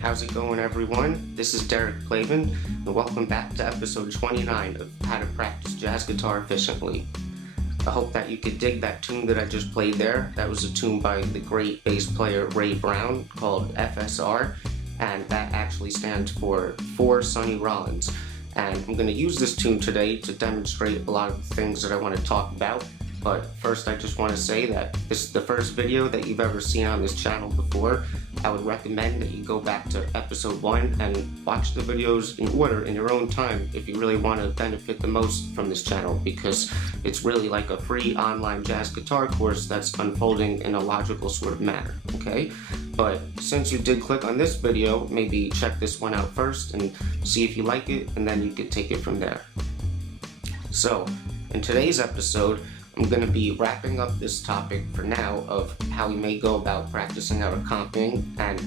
How's it going, everyone? This is Derek Clavin, and welcome back to episode 29 of How to Practice Jazz Guitar Efficiently. I hope that you could dig that tune that I just played there. That was a tune by the great bass player Ray Brown called FSR, and that actually stands for For Sonny Rollins. And I'm going to use this tune today to demonstrate a lot of the things that I want to talk about. But first, I just want to say that this is the first video that you've ever seen on this channel before. I would recommend that you go back to episode 1 and watch the videos in order in your own time if you really want to benefit the most from this channel, because it's really like a free online jazz guitar course that's unfolding in a logical sort of manner, okay? But since you did click on this video, maybe check this one out first and see if you like it, and then you could take it from there. So, in today's episode, I'm going to be wrapping up this topic for now of how we may go about practicing our comping, and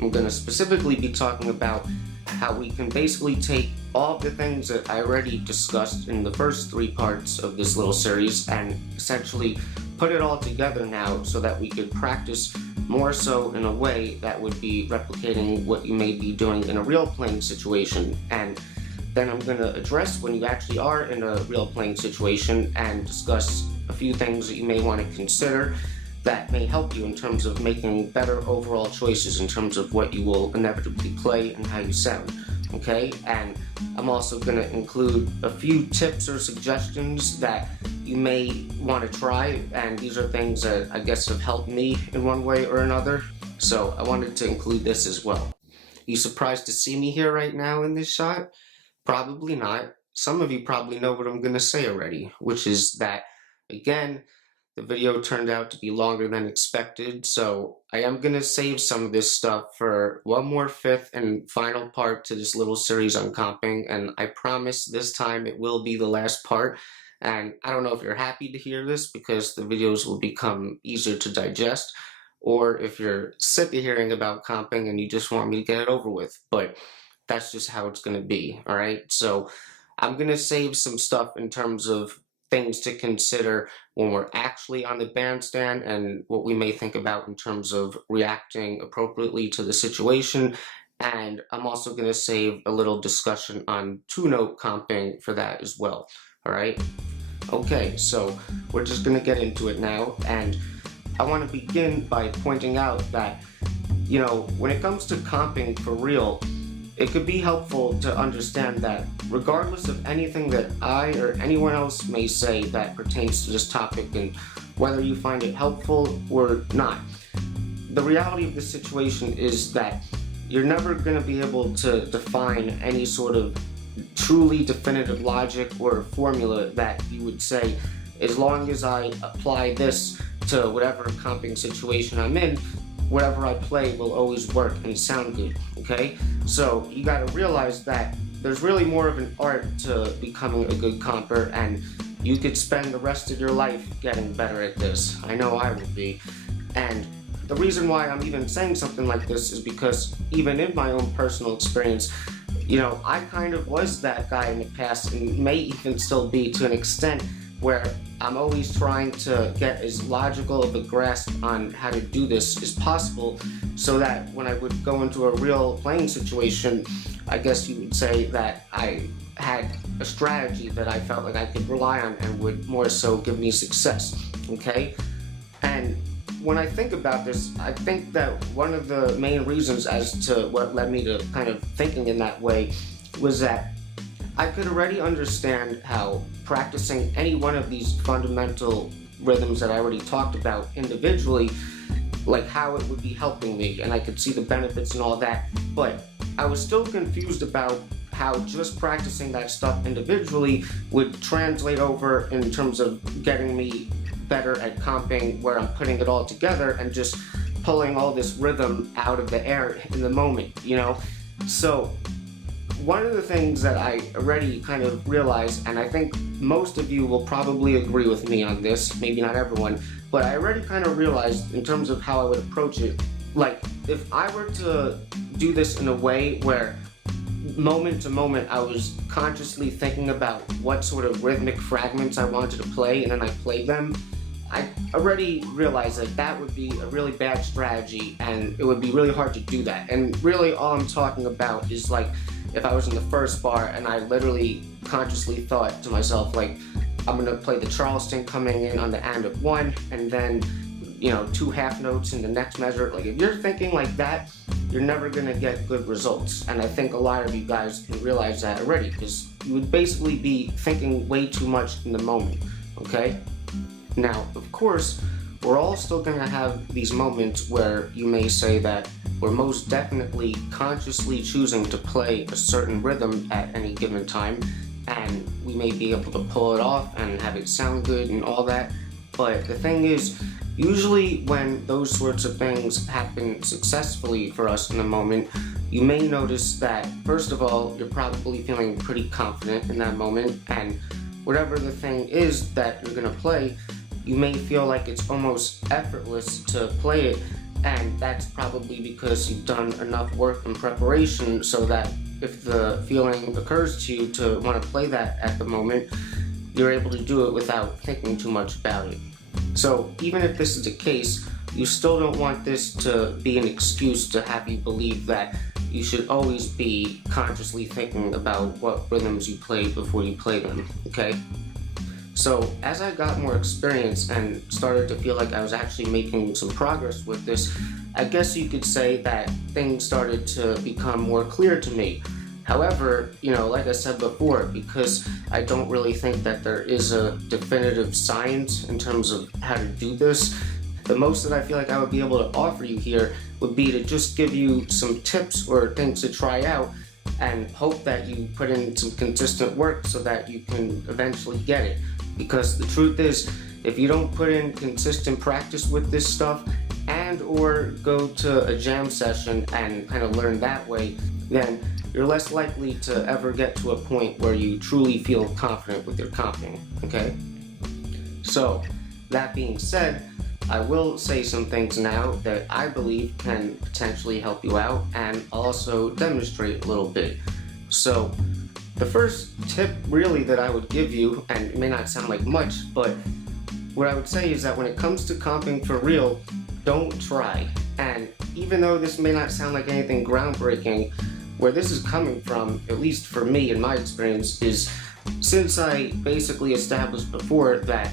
I'm going to specifically be talking about how we can basically take all the things that I already discussed in the first 3 parts of this little series and essentially put it all together now so that we could practice more so in a way that would be replicating what you may be doing in a real playing situation. And then I'm going to address when you actually are in a real playing situation and discuss a few things that you may want to consider that may help you in terms of making better overall choices in terms of what you will inevitably play and how you sound, okay? And I'm also going to include a few tips or suggestions that you may want to try, and these are things that I guess have helped me in one way or another, so I wanted to include this as well. You surprised to see me here right now in this shot? Probably not. Some of you probably know what I'm going to say already, which is that, again, the video turned out to be longer than expected, so I am going to save some of this stuff for one more 5th and final part to this little series on comping, and I promise this time it will be the last part. And I don't know if you're happy to hear this because the videos will become easier to digest, or if you're sick of hearing about comping and you just want me to get it over with, but that's just how it's going to be, alright? So I'm going to save some stuff in terms of things to consider when we're actually on the bandstand and what we may think about in terms of reacting appropriately to the situation. And I'm also going to save a little discussion on 2-note comping for that as well, alright? Okay, so we're just going to get into it now, and I want to begin by pointing out that, you know, when it comes to comping for real, it could be helpful to understand that regardless of anything that I or anyone else may say that pertains to this topic, and whether you find it helpful or not, the reality of the situation is that you're never going to be able to define any sort of truly definitive logic or formula that you would say, as long as I apply this to whatever comping situation I'm in, whatever I play will always work and sound good, okay? So you gotta realize that there's really more of an art to becoming a good comper, and you could spend the rest of your life getting better at this. I know I will be. And the reason why I'm even saying something like this is because even in my own personal experience, you know, I kind of was that guy in the past, and may even still be to an extent, where I'm always trying to get as logical of a grasp on how to do this as possible, so that when I would go into a real playing situation, I guess you would say that I had a strategy that I felt like I could rely on and would more so give me success, okay? And when I think about this, I think that one of the main reasons as to what led me to kind of thinking in that way was that I could already understand how practicing any one of these fundamental rhythms that I already talked about individually, like how it would be helping me, and I could see the benefits and all that, but I was still confused about how just practicing that stuff individually would translate over in terms of getting me better at comping, where I'm putting it all together and just pulling all this rhythm out of the air in the moment, you know? So one of the things that I already kind of realized, and I think most of you will probably agree with me on this, maybe not everyone, but I already kind of realized in terms of how I would approach it, like if I were to do this in a way where moment to moment I was consciously thinking about what sort of rhythmic fragments I wanted to play and then I played them, I already realized that that would be a really bad strategy and it would be really hard to do that. And really all I'm talking about is like if I was in the first bar and I literally consciously thought to myself like I'm gonna play the Charleston coming in on the end of one and then 2 half notes in the next measure. Like if you're thinking like that, you're never gonna get good results. And I think a lot of you guys can realize that already because you would basically be thinking way too much in the moment, okay? Now, of course, we're all still gonna have these moments where you may say that we're most definitely consciously choosing to play a certain rhythm at any given time, and we may be able to pull it off and have it sound good and all that. But the thing is, usually when those sorts of things happen successfully for us in the moment, you may notice that, first of all, you're probably feeling pretty confident in that moment, and whatever the thing is that you're gonna play, you may feel like it's almost effortless to play it, and that's probably because you've done enough work and preparation so that if the feeling occurs to you to want to play that at the moment, you're able to do it without thinking too much about it. So even if this is the case, you still don't want this to be an excuse to have you believe that you should always be consciously thinking about what rhythms you play before you play them, okay? So as I got more experience and started to feel like I was actually making some progress with this, I guess you could say that things started to become more clear to me. However, like I said before, because I don't really think that there is a definitive science in terms of how to do this, the most that I feel like I would be able to offer you here would be to just give you some tips or things to try out and hope that you put in some consistent work so that you can eventually get it. Because the truth is, if you don't put in consistent practice with this stuff and or go to a jam session and kind of learn that way, then you're less likely to ever get to a point where you truly feel confident with your comping, okay? So, that being said, I will say some things now that I believe can potentially help you out and also demonstrate a little bit. So, the first tip really that I would give you, and it may not sound like much, but what I would say is that when it comes to comping for real, don't try. And even though this may not sound like anything groundbreaking, where this is coming from, at least for me in my experience, is since I basically established before that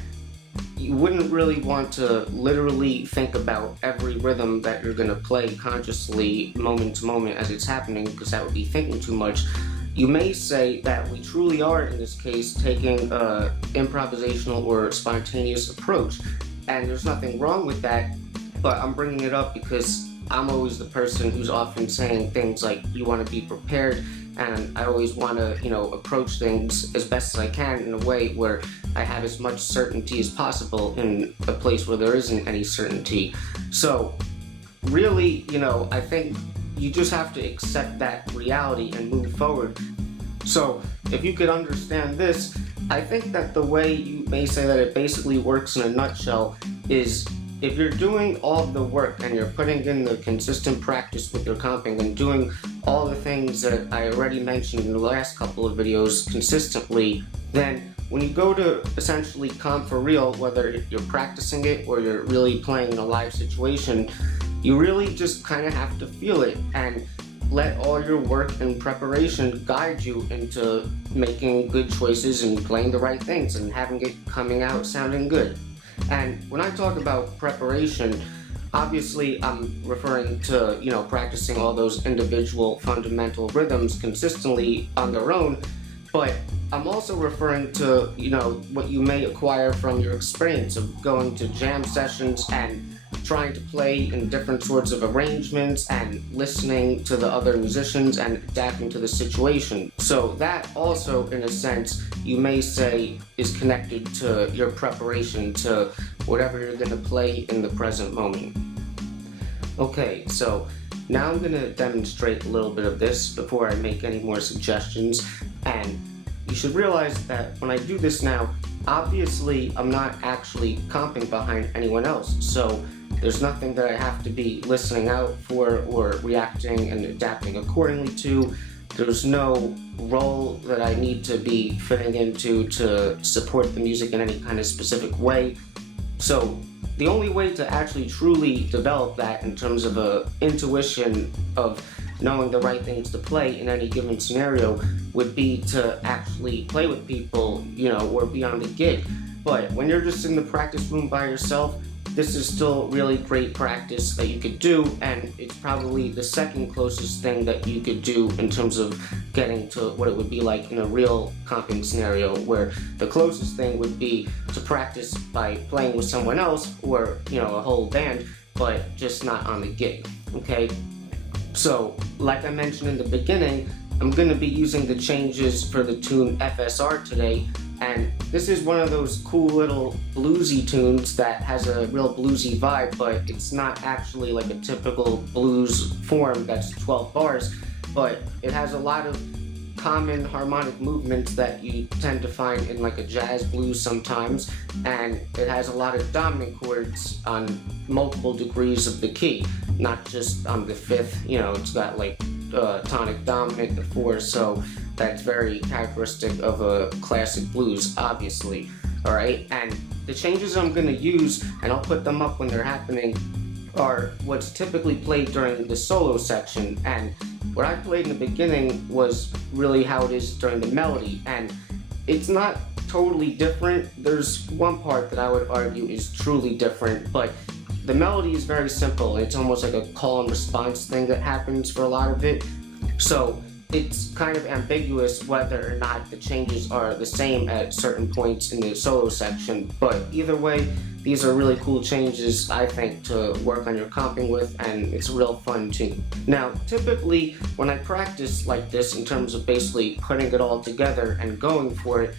you wouldn't really want to literally think about every rhythm that you're gonna play consciously moment to moment as it's happening, because that would be thinking too much. You may say that we truly are, in this case, taking an improvisational or spontaneous approach, and there's nothing wrong with that, but I'm bringing it up because I'm always the person who's often saying things like you want to be prepared, and I always want to, approach things as best as I can in a way where I have as much certainty as possible in a place where there isn't any certainty. So really, I think you just have to accept that reality and move forward. So if you could understand this, I think that the way you may say that it basically works in a nutshell is if you're doing all the work and you're putting in the consistent practice with your comping and doing all the things that I already mentioned in the last couple of videos consistently, then when you go to essentially comp for real, whether you're practicing it or you're really playing in a live situation, you really just kind of have to feel it and let all your work and preparation guide you into making good choices and playing the right things and having it coming out sounding good. And when I talk about preparation, obviously I'm referring to, practicing all those individual fundamental rhythms consistently on their own, but I'm also referring to, what you may acquire from your experience of going to jam sessions and trying to play in different sorts of arrangements and listening to the other musicians and adapting to the situation. So that also, in a sense, you may say is connected to your preparation to whatever you're going to play in the present moment. Okay, so Now I'm going to demonstrate a little bit of this before I make any more suggestions, and you should realize that when I do this now, obviously I'm not actually comping behind anyone else, so there's nothing that I have to be listening out for or reacting and adapting accordingly to. There's no role that I need to be fitting into to support the music in any kind of specific way. So the only way to actually truly develop that in terms of a intuition of knowing the right things to play in any given scenario would be to actually play with people, or be on the gig. But when you're just in the practice room by yourself, this is still really great practice that you could do, and it's probably the second closest thing that you could do in terms of getting to what it would be like in a real comping scenario, where the closest thing would be to practice by playing with someone else or, a whole band, but just not on the gig, okay? So, like I mentioned in the beginning, I'm going to be using the changes for the tune FSR today, and this is one of those cool little bluesy tunes that has a real bluesy vibe, but it's not actually like a typical blues form that's 12 bars, but it has a lot of common harmonic movements that you tend to find in like a jazz blues sometimes, and it has a lot of dominant chords on multiple degrees of the key, not just on the fifth. It's got like tonic dominant, the fourth, so that's very characteristic of a classic blues, obviously. Alright, and the changes I'm going to use, and I'll put them up when they're happening, are what's typically played during the solo section, and what I played in the beginning was really how it is during the melody, and it's not totally different. There's one part that I would argue is truly different, but the melody is very simple. It's almost like a call and response thing that happens for a lot of it, so it's kind of ambiguous whether or not the changes are the same at certain points in the solo section, but either way, these are really cool changes, I think, to work on your comping with, and it's a real fun tune. Now, typically, when I practice like this in terms of basically putting it all together and going for it,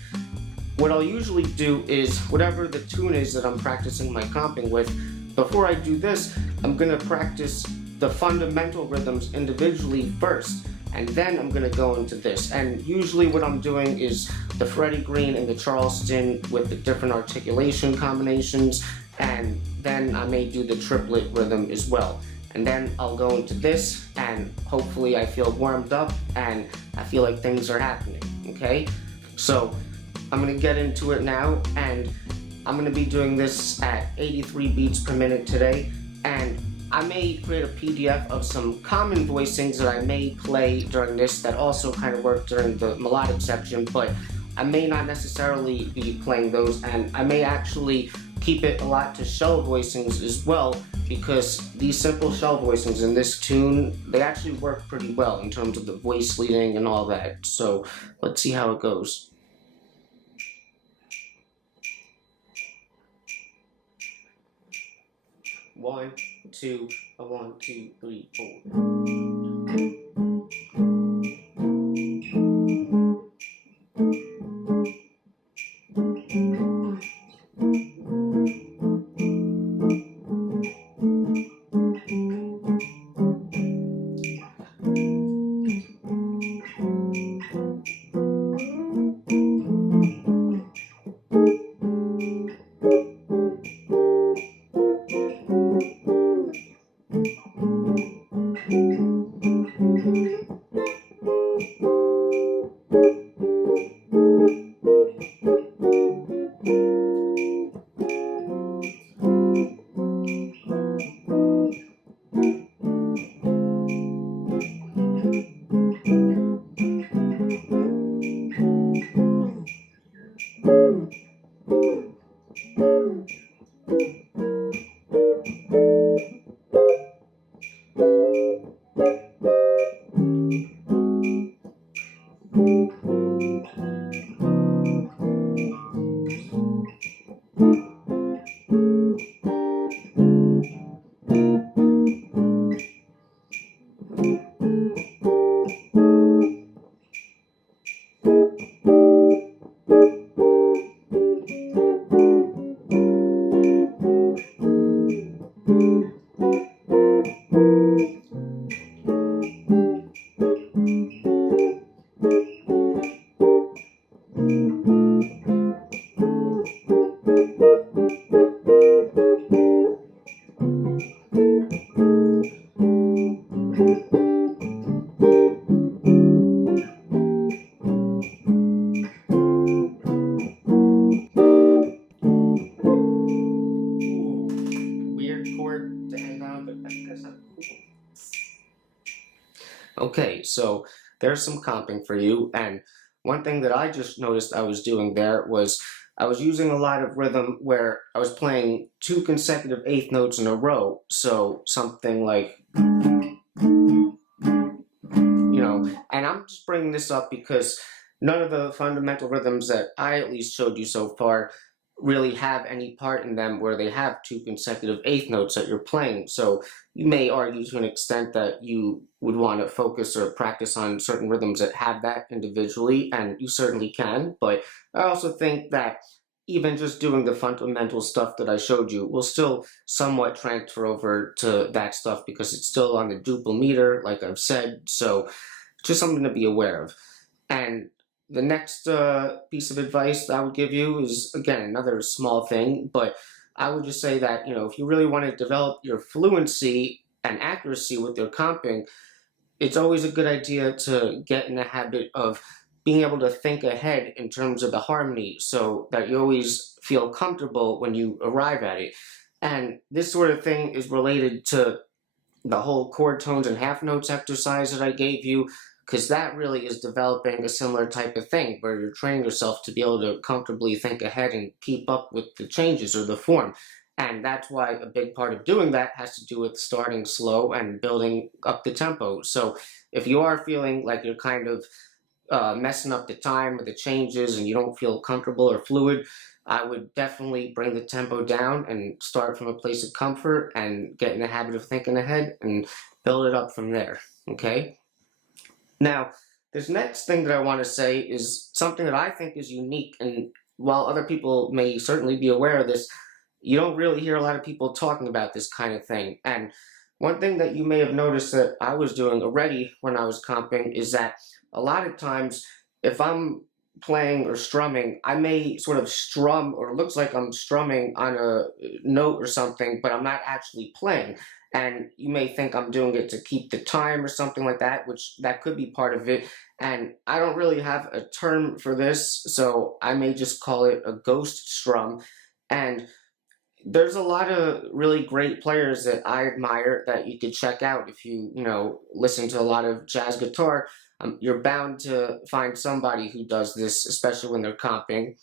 what I'll usually do is, whatever the tune is that I'm practicing my comping with, before I do this, I'm going to practice the fundamental rhythms individually first, and then I'm going to go into this. And usually what I'm doing is the Freddie Green and the Charleston with the different articulation combinations, and then I may do the triplet rhythm as well. And then I'll go into this, and hopefully I feel warmed up and I feel like things are happening, okay? So I'm going to get into it now, and I'm going to be doing this at 83 beats per minute today, and I may create a PDF of some common voicings that I may play during this that also kind of work during the melodic section, but I may not necessarily be playing those, and I may actually keep it a lot to shell voicings as well, because these simple shell voicings in this tune, they actually work pretty well in terms of the voice leading and all that. So let's see how it goes. 1, 2, 1, 2, 3, 4. Weird chord to end on, but I guess okay, so there's some comping for you, and one thing that I just noticed I was doing there was I was using a lot of rhythm where I was playing two consecutive eighth notes in a row, so something like, and I'm just bringing this up because none of the fundamental rhythms that I at least showed you so far really have any part in them where they have two consecutive eighth notes that you're playing. So you may argue to an extent that you would want to focus or practice on certain rhythms that have that individually, and you certainly can. But I also think that even just doing the fundamental stuff that I showed you will still somewhat transfer over to that stuff because it's still on the duple meter, like I've said. So just something to be aware of. And the next piece of advice that I would give you is, again, another small thing, but I would just say that, if you really want to develop your fluency and accuracy with your comping, it's always a good idea to get in the habit of being able to think ahead in terms of the harmony so that you always feel comfortable when you arrive at it. And this sort of thing is related to the whole chord tones and half notes exercise that I gave you, because that really is developing a similar type of thing where you're training yourself to be able to comfortably think ahead and keep up with the changes or the form. And that's why a big part of doing that has to do with starting slow and building up the tempo. So if you are feeling like you're kind of messing up the time or the changes and you don't feel comfortable or fluid, I would definitely bring the tempo down and start from a place of comfort and get in the habit of thinking ahead and build it up from there, okay? Now, this next thing that I want to say is something that I think is unique, and while other people may certainly be aware of this, you don't really hear a lot of people talking about this kind of thing. And one thing that you may have noticed that I was doing already when I was comping is that a lot of times, if I'm playing or strumming, I may sort of strum, or it looks like I'm strumming on a note or something, but I'm not actually playing. And you may think I'm doing it to keep the time or something like that, which that could be part of it. And I don't really have a term for this, so I may just call it a ghost strum. And there's a lot of really great players that I admire that you could check out if you listen to a lot of jazz guitar. You're bound to find somebody who does this, especially when they're comping.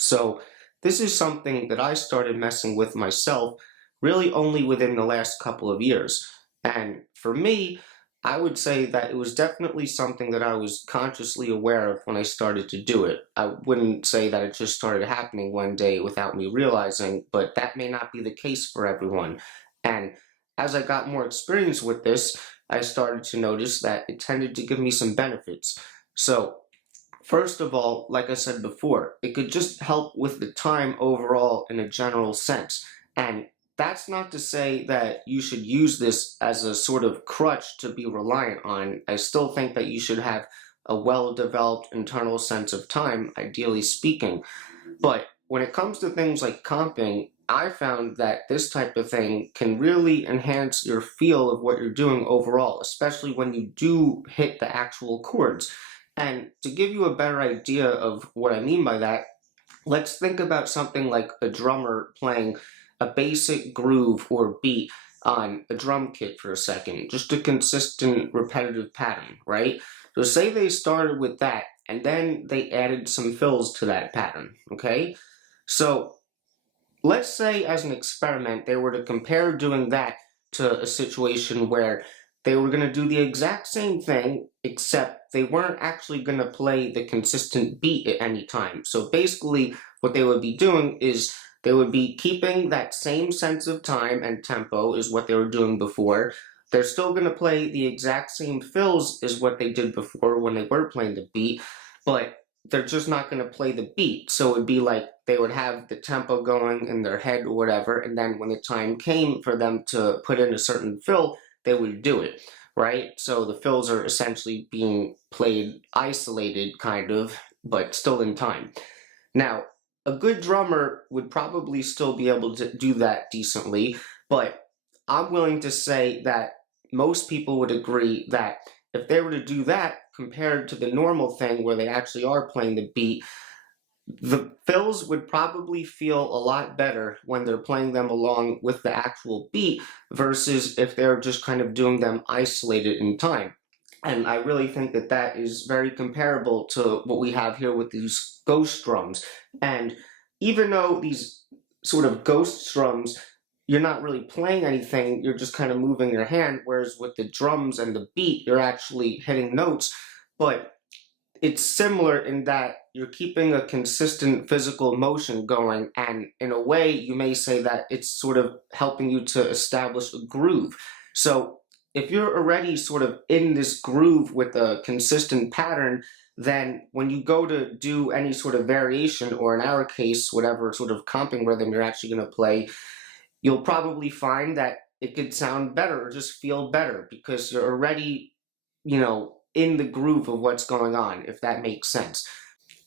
So this is something that I started messing with myself really only within the last couple of years. And for me, I would say that it was definitely something that I was consciously aware of when I started to do it. I wouldn't say that it just started happening one day without me realizing, but that may not be the case for everyone. And as I got more experience with this, I started to notice that it tended to give me some benefits. So first of all, like I said before, it could just help with the time overall in a general sense. And that's not to say that you should use this as a sort of crutch to be reliant on. I still think that you should have a well-developed internal sense of time, ideally speaking. But when it comes to things like comping, I found that this type of thing can really enhance your feel of what you're doing overall, especially when you do hit the actual chords. And to give you a better idea of what I mean by that, let's think about something like a drummer playing a basic groove or beat on a drum kit for a second, just a consistent repetitive pattern, right? So say they started with that and then they added some fills to that pattern, okay? So let's say as an experiment, they were to compare doing that to a situation where they were going to do the exact same thing, except they weren't actually going to play the consistent beat at any time. So basically, what they would be doing is they would be keeping that same sense of time and tempo is what they were doing before. They're still going to play the exact same fills as what they did before when they were playing the beat, but they're just not going to play the beat. So it'd be like they would have the tempo going in their head or whatever, and then when the time came for them to put in a certain fill, they would do it, right? So the fills are essentially being played isolated, kind of, but still in time. Now, a good drummer would probably still be able to do that decently, but I'm willing to say that most people would agree that if they were to do that compared to the normal thing where they actually are playing the beat, the fills would probably feel a lot better when they're playing them along with the actual beat versus if they're just kind of doing them isolated in time. And I really think that that is very comparable to what we have here with these ghost drums. And even though these sort of ghost drums, you're not really playing anything, you're just kind of moving your hand, whereas with the drums and the beat, you're actually hitting notes. But it's similar in that you're keeping a consistent physical motion going, and in a way, you may say that it's sort of helping you to establish a groove. So if you're already sort of in this groove with a consistent pattern, then when you go to do any sort of variation, or in our case, whatever sort of comping rhythm you're actually going to play, you'll probably find that it could sound better or just feel better because you're already, in the groove of what's going on, if that makes sense.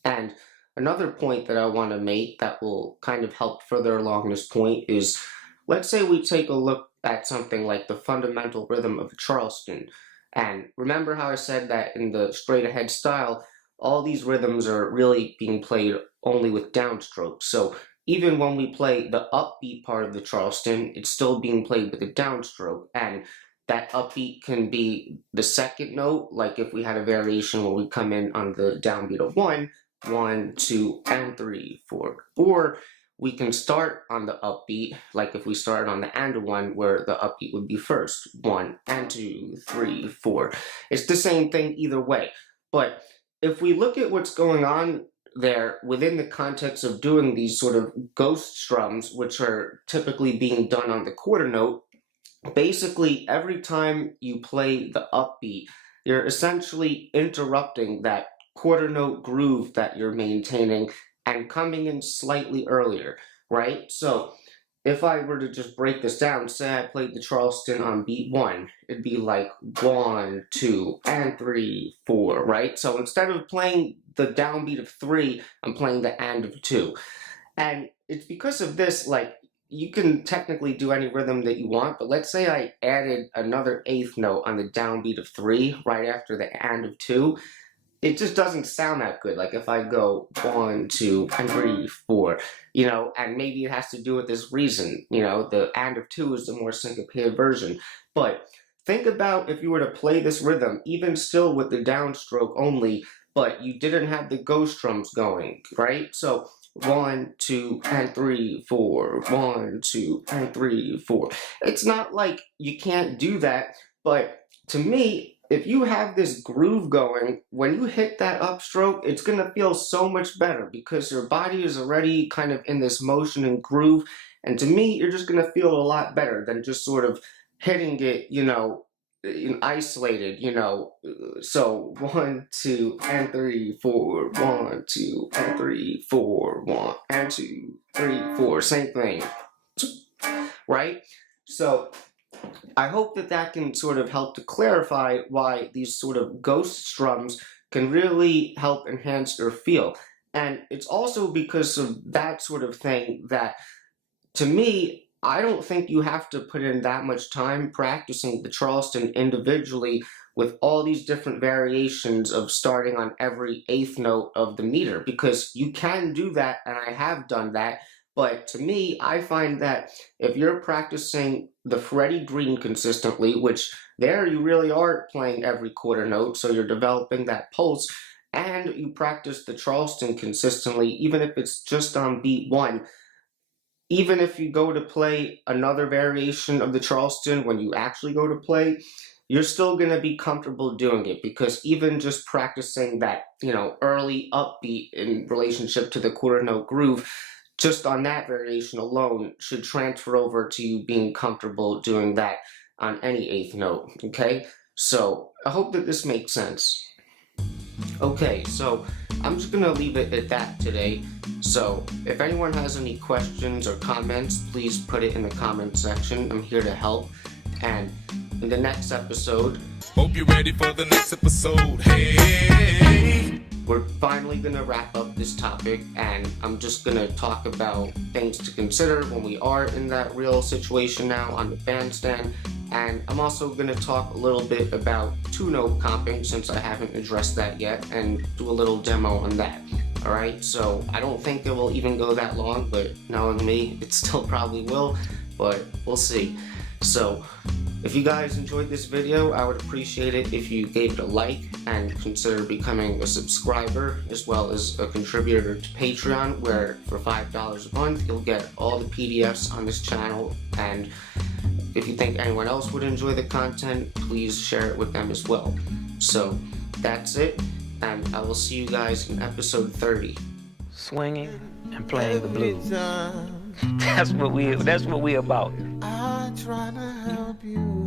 And another point that I want to make that will kind of help further along this point is, let's say we take a look at something like the fundamental rhythm of a Charleston. And remember how I said that in the straight ahead style, all these rhythms are really being played only with downstrokes. So even when we play the upbeat part of the Charleston, it's still being played with a downstroke. And that upbeat can be the second note, like if we had a variation where we come in on the downbeat of 1, 1, 2, and 3, 4. Or we can start on the upbeat, like if we started on the and 1, where the upbeat would be first, 1, and 2, 3, 4. It's the same thing either way. But if we look at what's going on there within the context of doing these sort of ghost strums, which are typically being done on the quarter note, basically every time you play the upbeat, you're essentially interrupting that quarter note groove that you're maintaining and coming in slightly earlier, right? So if I were to just break this down, say I played the Charleston on beat 1, it'd be like 1, 2, and 3, 4, right? So instead of playing the downbeat of 3, I'm playing the and of 2. And it's because of this, like, you can technically do any rhythm that you want, but let's say I added another eighth note on the downbeat of 3 right after the and of 2. It just doesn't sound that good. Like if I go 1, 2, and 3, 4, and maybe it has to do with this reason, the and of 2 is the more syncopated version. But think about if you were to play this rhythm, even still with the downstroke only, but you didn't have the ghost drums going, right? So 1, 2, and 3, 4, 1, 2, and 3, 4. It's not like you can't do that, but to me, if you have this groove going, when you hit that upstroke, it's going to feel so much better because your body is already kind of in this motion and groove. And to me, you're just going to feel a lot better than just sort of hitting it, isolated, So 1, 2, and 3, 4, 1, 2, and 3, 4, 1, and 2, 3, 4. Same thing, right? So I hope that that can sort of help to clarify why these sort of ghost strums can really help enhance your feel. And it's also because of that sort of thing that, to me, I don't think you have to put in that much time practicing the Charleston individually with all these different variations of starting on every eighth note of the meter, because you can do that, and I have done that. But to me, I find that if you're practicing the Freddie Green consistently, which there you really are playing every quarter note, so you're developing that pulse, and you practice the Charleston consistently, even if it's just on beat one. Even if you go to play another variation of the Charleston when you actually go to play, you're still going to be comfortable doing it, because even just practicing that, early upbeat in relationship to the quarter note groove, just on that variation alone should transfer over to you being comfortable doing that on any eighth note, okay? So I hope that this makes sense. Okay, so I'm just gonna leave it at that today. So if anyone has any questions or comments, please put it in the comment section. I'm here to help. And in the next episode, hope you're ready for the next episode. Hey, we're finally gonna wrap up this topic, and I'm just gonna talk about things to consider when we are in that real situation now on the bandstand. And I'm also going to talk a little bit about two-note comping, since I haven't addressed that yet, and do a little demo on that. Alright, so I don't think it will even go that long, but knowing me, it still probably will, but we'll see. So, if you guys enjoyed this video, I would appreciate it if you gave it a like and consider becoming a subscriber, as well as a contributor to Patreon, where for $5 a month, you'll get all the PDFs on this channel. And if you think anyone else would enjoy the content, please share it with them as well. So that's it, and I will see you guys in episode 30. Swinging and playing the blues. That's what we about. I try to help you.